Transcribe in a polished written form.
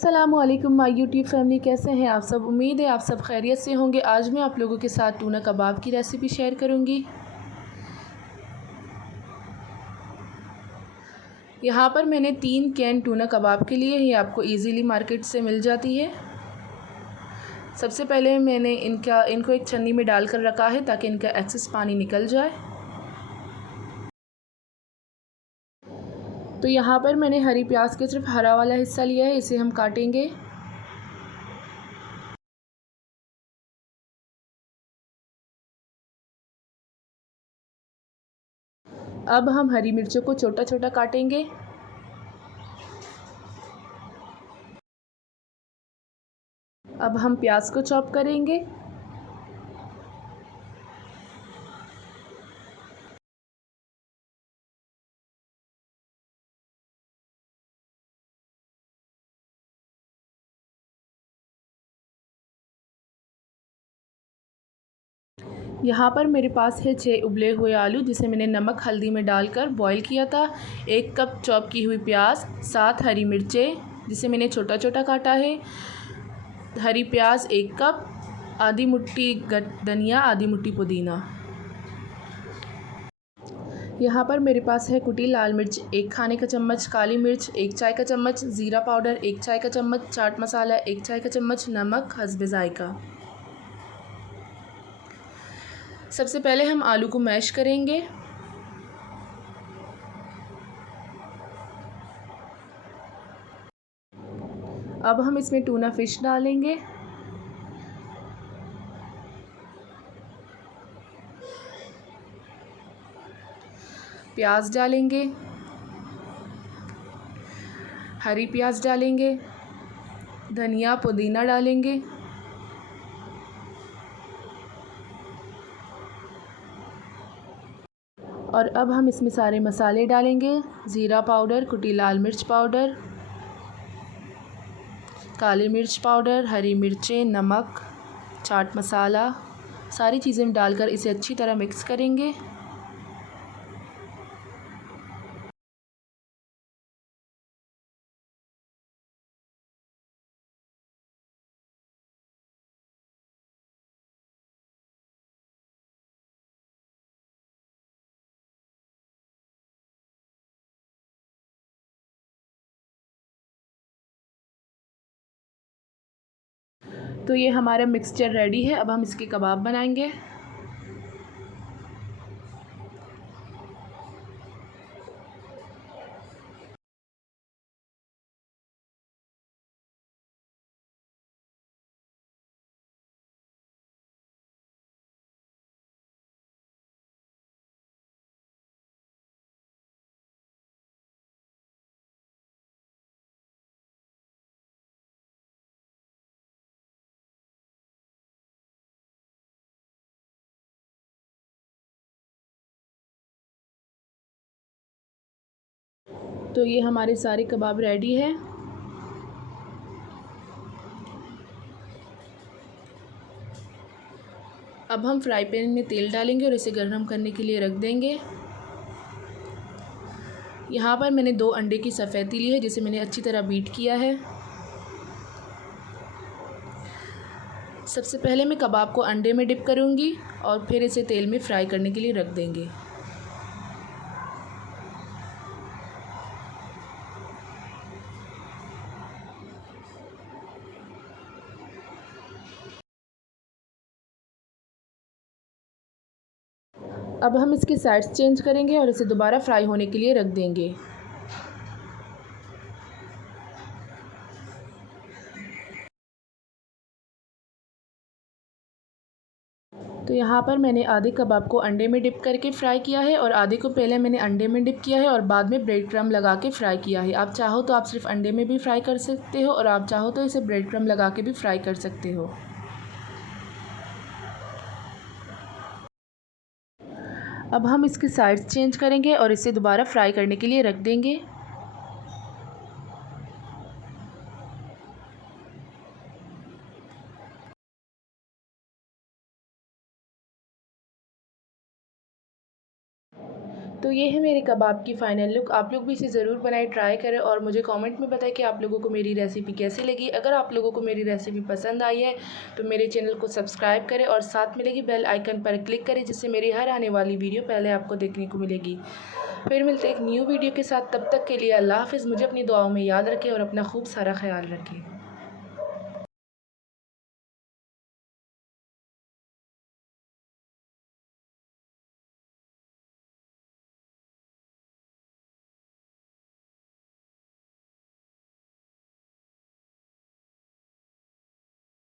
अस्सलामुअलैकुम my YouTube family, कैसे हैं आप सब। उम्मीद है आप सब खैरियत से होंगे। आज मैं आप लोगों के साथ टूना कबाब की रेसिपी शेयर करूंगी। यहाँ पर मैंने 3 कैन टूना कबाब के लिए, ये आपको इजीली मार्केट से मिल जाती है। सबसे पहले मैंने इनको एक छन्नी में डालकर रखा है ताकि इनका एक्सेस पानी निकल जाए। तो यहाँ पर मैंने हरी प्याज के सिर्फ हरा वाला हिस्सा लिया है, इसे हम काटेंगे। अब हम हरी मिर्चों को छोटा छोटा काटेंगे। अब हम प्याज को चॉप करेंगे। यहाँ पर मेरे पास है 6 उबले हुए आलू, जिसे मैंने नमक हल्दी में डालकर बॉईल किया था। 1 कप चॉप की हुई प्याज, 7 हरी मिर्चें जिसे मैंने छोटा छोटा काटा है। हरी प्याज 1 कप, आधी मुट्ठी धनिया, आधी मुट्ठी पुदीना। यहाँ पर मेरे पास है कुटी लाल मिर्च 1 खाने का चम्मच, काली मिर्च 1 चाय का चम्मच, ज़ीरा पाउडर 1 चाय का चम्मच, चाट मसाला 1 चाय का चम्मच, नमक हस्बे ज़ायका। सबसे पहले हम आलू को मैश करेंगे। अब हम इसमें टूना फिश डालेंगे। प्याज डालेंगे, हरी प्याज डालेंगे, धनिया पुदीना डालेंगे, और अब हम इसमें सारे मसाले डालेंगे। ज़ीरा पाउडर, कुटी लाल मिर्च पाउडर, काली मिर्च पाउडर, हरी मिर्चें, नमक, चाट मसाला, सारी चीज़ें डालकर इसे अच्छी तरह मिक्स करेंगे। तो ये हमारा मिक्सचर रेडी है। अब हम इसके कबाब बनाएंगे। तो ये हमारे सारे कबाब रेडी है। अब हम फ्राई पैन में तेल डालेंगे और इसे गर्म करने के लिए रख देंगे। यहाँ पर मैंने 2 अंडे की सफ़ेदी ली है, जिसे मैंने अच्छी तरह बीट किया है। सबसे पहले मैं कबाब को अंडे में डिप करूँगी और फिर इसे तेल में फ्राई करने के लिए रख देंगे। अब हम इसकी साइड्स चेंज करेंगे और इसे दोबारा फ्राई होने के लिए रख देंगे। तो यहाँ पर मैंने आधे कबाब को अंडे में डिप करके फ्राई किया है और आधे को पहले मैंने अंडे में डिप किया है और बाद में ब्रेड क्रम्ब लगा के फ्राई किया है। आप चाहो तो आप सिर्फ अंडे में भी फ्राई कर सकते हो और आप चाहो तो इसे ब्रेड क्रम्ब लगा के भी फ्राई कर सकते हो। अब हम इसकी साइड्स चेंज करेंगे और इसे दोबारा फ्राई करने के लिए रख देंगे। तो ये है मेरे कबाब की फ़ाइनल लुक। आप लोग भी इसे ज़रूर बनाएं, ट्राई करें और मुझे कमेंट में बताएं कि आप लोगों को मेरी रेसिपी कैसी लगी। अगर आप लोगों को मेरी रेसिपी पसंद आई है तो मेरे चैनल को सब्सक्राइब करें और साथ में लगी बेल आइकन पर क्लिक करें, जिससे मेरी हर आने वाली वीडियो पहले आपको देखने को मिलेगी। फिर मिलते हैं एक न्यू वीडियो के साथ। तब तक के लिए अल्लाह हाफ़िज़। मुझे अपनी दुआओं में याद रखें और अपना खूब सारा ख्याल रखें।